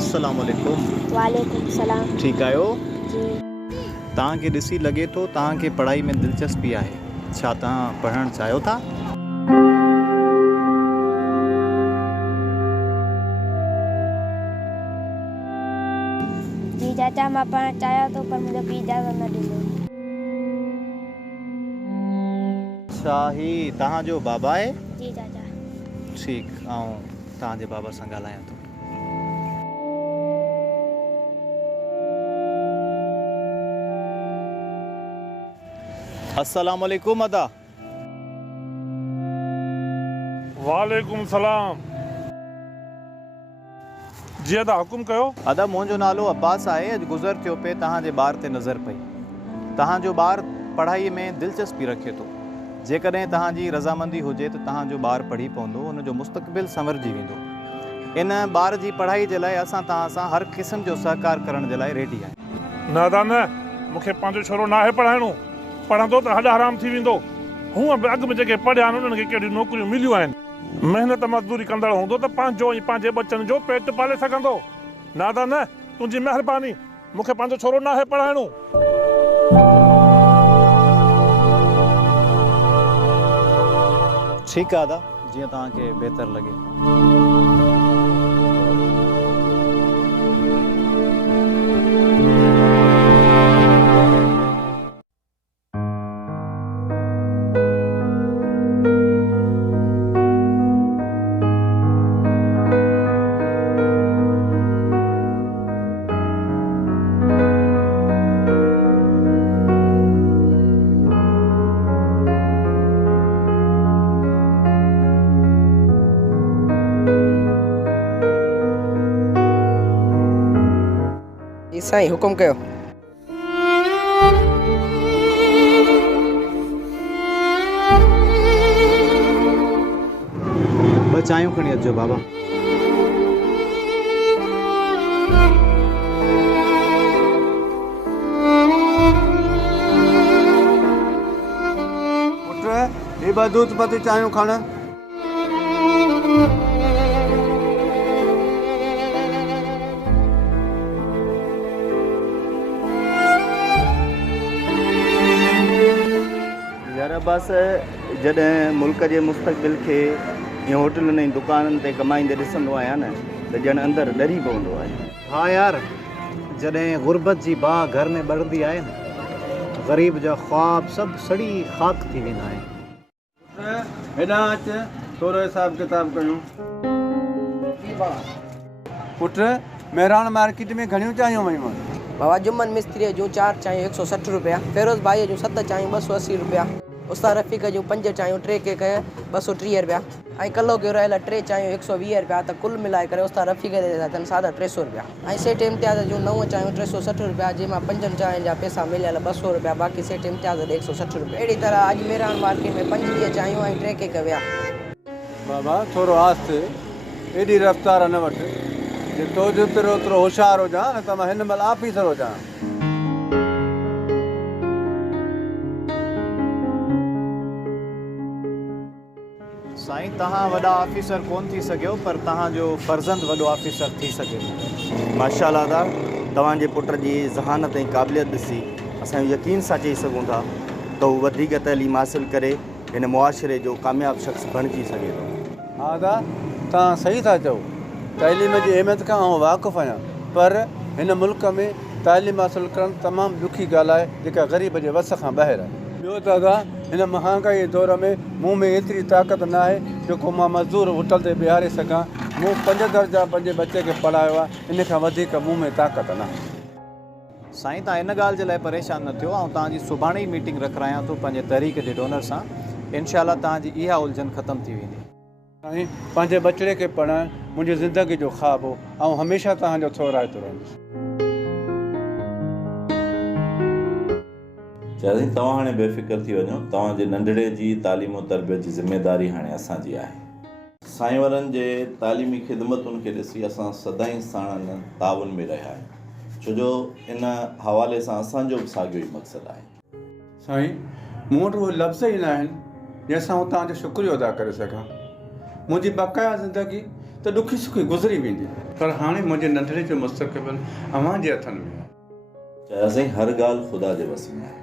अस्सलामुअलैकुम। वालेकुम सलाम। ठीक आहियो? जी तव्हांखे ॾिसी लॻे थो तव्हांखे पढ़ाई में दिलचस्पी आहे। छा तव्हां पढ़णु चाहियो था? जी चाचा, मां पढ़णु चाहियां थो पर मुंहिंजो पीउ इजाज़त न ॾींदो। अच्छा, ही तव्हांजो बाबा आहे? जी चाचा। ठीकु, ऐं तव्हांजे बाबा सां ॻाल्हायां थो। अस्सलाम वालेकुम अदा। वालेकुम सलाम। जी अदा हुकुम कयो। अदा, मुंहिंजो नालो अब्बास आहे। अॼु गुज़र थियो पे तव्हांजे ॿार ते नज़र पई। तव्हांजो ॿारु पढ़ाईअ में दिलचस्पी रखे थो। जेकॾहिं तव्हांजी रज़ामंदी हुजे त तव्हांजो ॿारु पढ़ी पवंदो, हुनजो मुस्तक़बिल संवरजी वेंदो। इन ॿार जी पढ़ाई जे लाइ असां तव्हां सां हर क़िस्म जो सहकार करण जे लाइ रेडी आहियूं। न अदा न, मूंखे पंहिंजो छोरो नाहे पढ़ाइणो। पढ़ंदो त हॾ हराम थी वेंदो। हूअं बि अॻु में जेके पढ़िया आहिनि उन्हनि खे कहिड़ियूं नौकरियूं मिलियूं आहिनि। महिनत मज़दूरी कंदड़ हूंदो त पंहिंजो ऐं पंहिंजे बचनि जो पेट पाले सघंदो। न अदा न, तुंहिंजी महिरबानी, मूंखे पंहिंजो छोरो नाहे पढ़ाइणो। ठीकु आहे अदा, जीअं तव्हांखे बहितर लॻे। साईं हुकुम कयो। ॿ चांहियूं खणी अचिजो बाबा। पुट हे ॿ दूध पती चांहियूं खण। यार बसि जॾहिं मुल्क जे मुस्तक़बिल खे ईअं होटलुनि ऐं दुकाननि ते कमाईंदे ॾिसंदो आहियां न त ॼण अंदरि ॾरी पवंदो आहे। हाँ यार, जॾहिं गुरबत जी बाह घर में ॿरंदी आहे न, ग़रीब जा ख़्वाब सभु सड़ी ख़ाक थी वेंदा आहिनि। हेॾां अच, थोरो हिसाब किताब कयूं। पुट महिराण मार्केट में घणियूं चांहियूं वयूं? बाबा जुम्मन मिस्त्री जूं 4 चांहियूं 160 रुपया, फिरोज़ भाई जूं 7 चांहियूं 280 रुपया, उस्ताद रफ़ीक जूं 5 चांहियूं 3 केक 230 रुपया, ऐं कलो के रहियल 3 चांहियूं 120 रुपया, त कुल मिलाए करे उस्ताद रफ़ीक जे अथनि साढा 300 रुपया, ऐं सेठ इम्तियाज़ जूं 9 चांहियूं 360 रुपया, जंहिंमां 5 चांहियुनि जा पैसा मिलियल 200 रुपया, बाक़ी सेठ इम्तियाज़ 160 रुपया। अहिड़ी तरह अॼु मेरान मार्केट में 25 चांहियूं ऐं 3 केक विया। बाबा थोरो आस्ते, एॾी रफ़्तार न वठि, जे तो जेतिरो ओतिरो होशियारु हुजां न त मां हिन महिल ऑफिसर हुजां। साईं, तव्हां वॾा ऑफिसर कोन थी सघियो, पर तव्हांजो फर्ज़ंद वॾो ऑफिसर थी सघे। माशाअल्लाह दा, तव्हांजे पुट जी ज़हानत ऐं क़ाबिलियत ॾिसी असां यकीन सां चई सघूं था त हू वधीक तइलीम हासिल करे हिन मुआशिरे जो कामयाबु शख़्स बणिजी सघे थो। हा दा, तव्हां सही था चओ। तइलीम जी अहमियत खां आउं वाक़ुफ़ु आहियां, पर हिन मुल्क में तइलीम हासिल करणु तमामु ॾुखी ॻाल्हि आहे, जेका ग़रीब जे वस खां ॿाहिरि आहे। ॿियो दादा, हिन महांगाई दौर में मूं में एतिरी ताक़त न आहे जेको मां मज़दूर होटल ते बीहारे सघां। मूं 5 दर्जा पंहिंजे बचे खे पढ़ायो आहे, इन खां वधीक मूं में ताक़त न आहे। साईं, तव्हां इन ॻाल्हि जे लाइ परेशान न थियो। ऐं तव्हांजी सुभाणे ई मीटिंग रखायां थो पंहिंजे तहरीक जे डोनर सां। इनशाला तव्हांजी इहा उलझन ख़तमु थी वेंदी। साईं, पंहिंजे बचिड़े खे पढ़ाइणु मुंहिंजी ज़िंदगी जो ख़्वाबु हो। ऐं हमेशह तव्हांजो थोराइतो रहंदुसि। चई तव्हां हाणे बेफ़िक्र थी वञो, तव्हांजे नंढड़े जी तालीम और तरबियत जी ज़िमेदारी हाणे असांजी आहे। साईं वारनि जे तालीमी ख़िदमतुनि खे ॾिसी असां सदाईं साणनि ताउन में रहिया आहियूं, छो जो इन हवाले सां असांजो बि साॻियो ई मक़सदु आहे। साईं, मूं वटि उहे लफ़्ज़ ई न आहिनि जंहिंसां हू तव्हांजो शुक्रियो अदा करे सघां। मुंहिंजी बक़ाया ज़िंदगी त ॾुखी सुखी गुज़री वेंदी, पर हाणे मुंहिंजे नंढड़े जो मुस्तक़बिल अव्हां जे हथनि में आहे। चयोसीं हर ॻाल्हि ख़ुदा जे वस में आहे।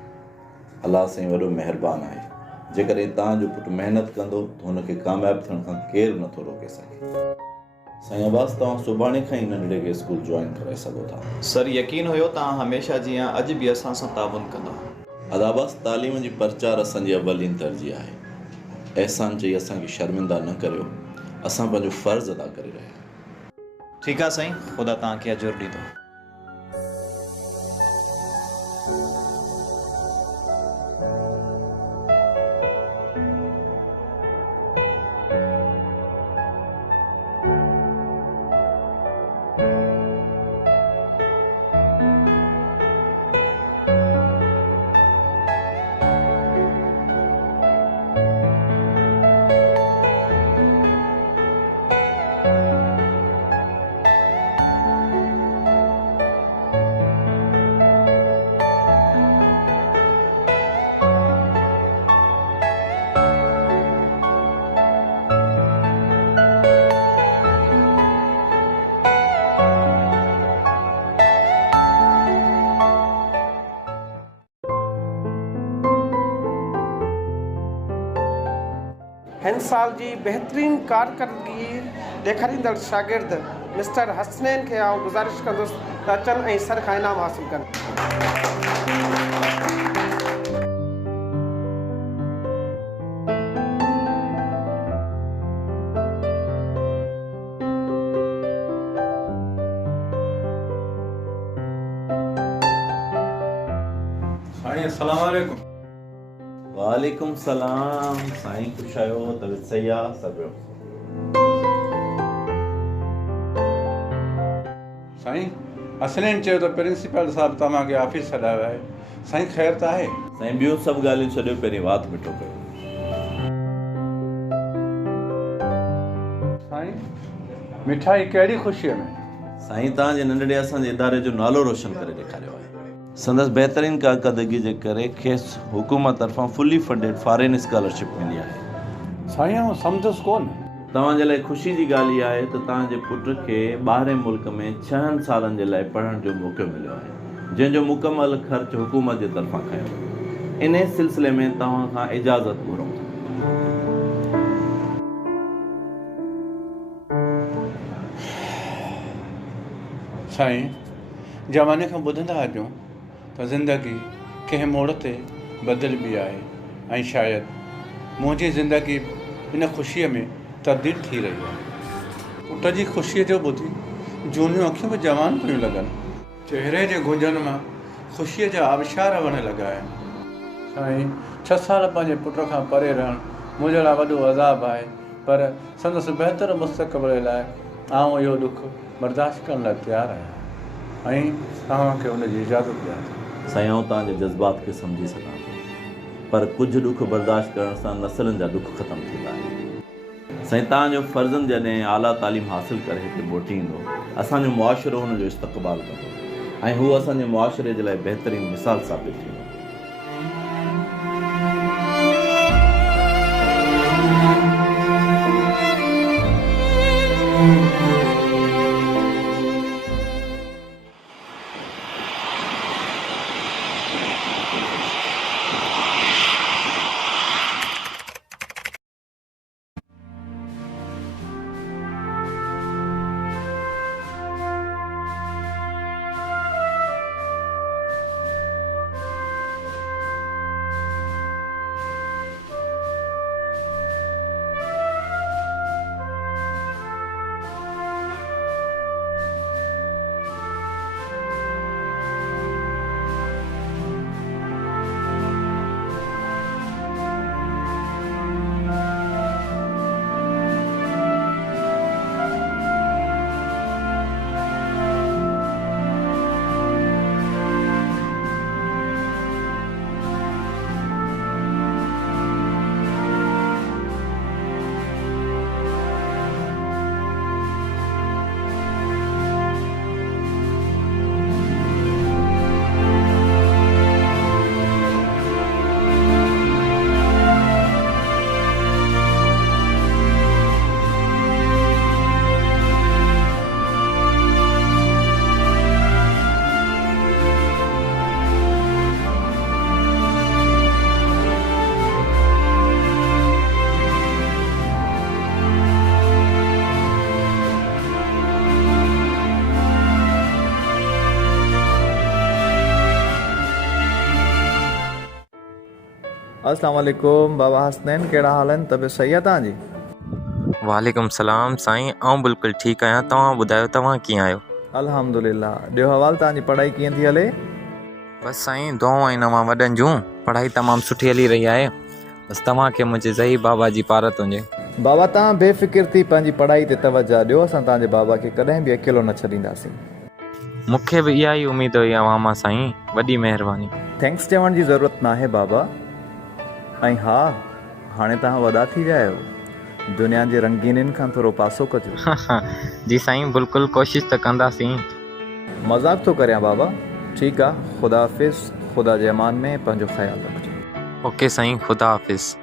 अलाह साईं वॾो महिरबानी आहे। जेकॾहिं तव्हांजो पुटु महिनत कंदो त हुनखे कामयाबु थियण खां केरु नथो रोके सघे। साईं अब्बास, तव्हां सुभाणे खां ई नंढड़े खे स्कूल जॉइन कराए सघो था। सर, यकीन हुयो तव्हां हमेशह जीअं अॼु बि असां सां ताउन कंदा। अदाबास, तालीम जी प्रचार असांजी अवलीन तरजीह आहे। अहसान चई असांखे शर्मिंदा न करियो, असां पंहिंजो फ़र्ज़ु अदा करे रहिया आहियूं। ठीकु आहे साईं, ख़ुदा तव्हांखे अजुर ॾींदो। हिन साल जी बहितरीन कारकर्दगी ॾेखारींदड़ शागिर्द मिस्टर हसनैन खे आउं गुज़ारिश कंदुसि त अचनि ऐं सर खां इनाम हासिलु कनि। साईं, अस्सलाम वालेकुम। वालेकुम सलाम। साईं ख़ुशि आहियो? तबियत सही आहे? सभु साईं, हसनैन चयो त प्रिंसिपल साहब तव्हांखे ऑफिस सॾायो आहे। साईं ख़ैर त आहे? साईं ॿियूं सभु ॻाल्हियूं छॾियो, पहिरीं वात मिठो कयो। साईं मिठाई कहिड़ी ख़ुशीअ में? साईं तव्हांजे नंढड़े असांजे इदारे जो नालो रोशन करे ॾेखारियो आहे। संदसि बहितरीन कारकर्दगी जे करे खेसि हुकूमत तरफ़ां फुली फंडेड फॉरेन स्कॉलरशिप मिली आहे। साईं आउं सम्झुसि कोन। तव्हांजे लाइ ख़ुशी जी ॻाल्हि इहा आहे त तव्हांजे पुट खे ॿाहिरि मुल्क में 6 सालनि जे लाइ पढ़ण जो मौक़ो मिलियो आहे, जंहिंजो मुकमल ख़र्च हुकूमत जे तरफ़ां खयो। इन सिलसिले में तव्हां खां इजाज़त घुरूं था। साईं ज़माने खां ॿुधंदा अचूं त ज़िंदगी कंहिं मोड़ ते बदिलबी आहे ऐं शायदि मुंहिंजी ज़िंदगी इन ख़ुशीअ में तब्दील थी रही आहे। पुट जी ख़ुशीअ जो ॿुधी जूनियूं अखियूं बि जवान पियूं लॻनि। चहिरे जे गुंजन मां ख़ुशीअ जा आबशार वहण लॻा आहिनि। साईं 6 साल पंहिंजे पुट खां परे रहणु मुंहिंजे लाइ वॾो अज़ाब आहे, पर संदसि बहितर मुस्तक़बिल लाइ आउं इहो ॾुख बर्दाश्त करण लाइ तयारु आहियां ऐं तव्हांखे हुनजी इजाज़त ॾियां। साईं आउं तव्हांजे जज़्बात खे सम्झी सघां थो, पर कुझु ॾुख बर्दाश्त करण सां नसलनि जा ॾुख ख़तमु थींदा आहिनि। साईं तव्हांजो फ़र्ज़ंद जॾहिं आला तालीम हासिलु करे हिते मोटी ईंदो, असांजो मुआशिरो हुनजो इस्तक़बाल कंदो ऐं हू असांजे मुआशिरे जे लाइ बहितरीनु मिसाल साबित थींदो। अस्सलाम वालेकुम बाबा हसनैन, कहिड़ा हाल आहिनि? तबियत सही आहे तव्हांजी? वालेकुम सलाम साईं, आउं बिल्कुलु ठीकु आहियां। तव्हां ॿुधायो तव्हां कीअं आहियो? अल्हम्दुलिल्लाह। ॿियो हवाल तव्हांजी पढ़ाई कीअं थी हले? बसि साईं दुआऊं आहिनि अवां वॾनि जूं। पढ़ाई तमामु सुठी हली रही आहे। बसि तव्हांखे मुंहिंजे ज़ही बाबा जी पारत हुजे। बाबा तव्हां बेफ़िक्र थी पंहिंजी पढ़ाई ते तवजो ॾियो, असां तव्हांजे बाबा खे कॾहिं बि अकेलो न छॾींदासीं। मूंखे बि इहा ई उमेद हुई अवां मां साईं, वॾी महिरबानी। थैंक्स चवण जी ज़रूरत न आहे बाबा। ऐं हा, हाणे तव्हां वॾा थी विया आहियो, दुनिया जे रंगीननि खां थोरो पासो कजो। जी साईं, बिल्कुलु कोशिशि त कंदासीं। मज़ाक थो करियां बाबा। ठीकु आहे, ख़ुदा हाफ़िज़। ख़ुदा जे अमान में पंहिंजो ख़्यालु रखिजो। ओके साईं, ख़ुदा हाफ़िज़।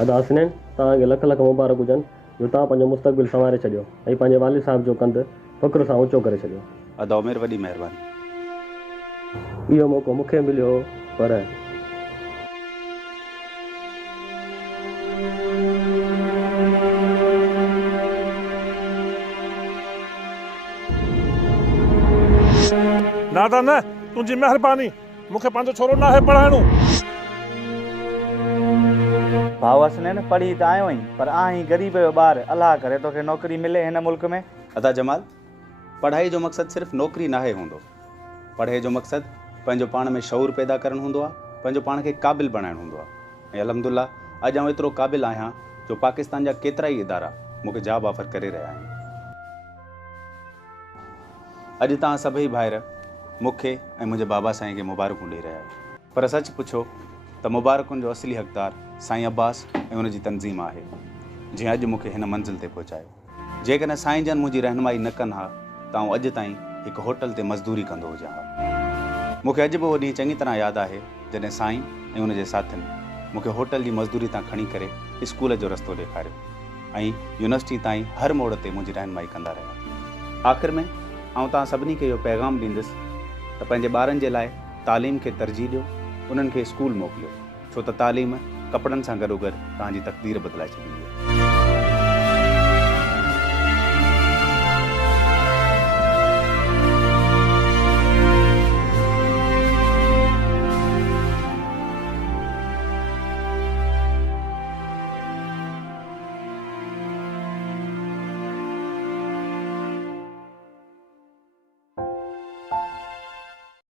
अदा हसनैन तव्हांखे लख लख मुबारक हुजनि जो तव्हां पंहिंजो मुस्तक़बिल संवारे छॾियो ऐं पंहिंजे वालिद साहिब जो कंधु फ़ख्र सां ऊचो करे छॾियो। अदा उमेर वॾी महिरबानी। इहो मौक़ो मूंखे मिलियो पर नादा न तुंहिंजी महिरबानी, मूंखे पंहिंजो छोरो न आहे पढ़ाइणो। भाउ हसनैन पढ़ी त आयो आहीं पर आहीं ग़रीब जो ॿारु, अलाह करे तोखे नौकिरी मिले हिन मुल्क में। अदा जमाल, पढ़ाई जो मक़सदु सिर्फ़ु नौकिरी नाहे हूंदो। पढ़ाई जो मक़सदु पंहिंजो पाण में शऊर पैदा करणु हूंदो आहे, पंहिंजो पाण खे क़ाबिल बणाइणु हूंदो आहे। ऐं अल्हम्दुलिल्लाह अॼु आउं एतिरो क़ाबिल आहियां जो पाकिस्तान जा केतिरा ई इदारा मूंखे जॉब ऑफर करे रहिया आहिनि। अॼु तव्हां सभई भाइर मूंखे ऐं मुंहिंजे बाबा साईं खे मुबारकूं ॾेई रहिया आहियो, पर सच पुछो त मुबारकुनि जो असली हक़दार साईं अब्बास ऐं हुनजी तनज़ीम आहे, जीअं अॼु मूंखे हिन मंज़िल ते पहुचायो। जेकॾहिं साईं जन मुंहिंजी रहनुमाई न कनि हा त आउं अॼु ताईं हिकु होटल ते मज़दूरी कंदो हुजां हा। मूंखे अॼु बि उहो ॾींहुं चङी तरह यादि आहे जॾहिं साईं ऐं हुनजे साथियुनि मूंखे होटल जी मज़दूरी तां खणी करे स्कूल जो रस्तो ॾेखारियो ऐं यूनिवर्सिटी ताईं हर मोड़ ते मुंहिंजी रहनुमाई कंदा रहिया। आख़िर में आउं तव्हां सभिनी खे इहो पैगाम ॾींदुसि त पंहिंजे ॿारनि जे लाइ तालीम खे तरजीह ॾियो, उन्हनि खे स्कूल मोकिलियो, छो त तालीम कपिड़नि सां गॾोगॾु तव्हांजी तक़दीर बदिलाए छॾींदी आहे।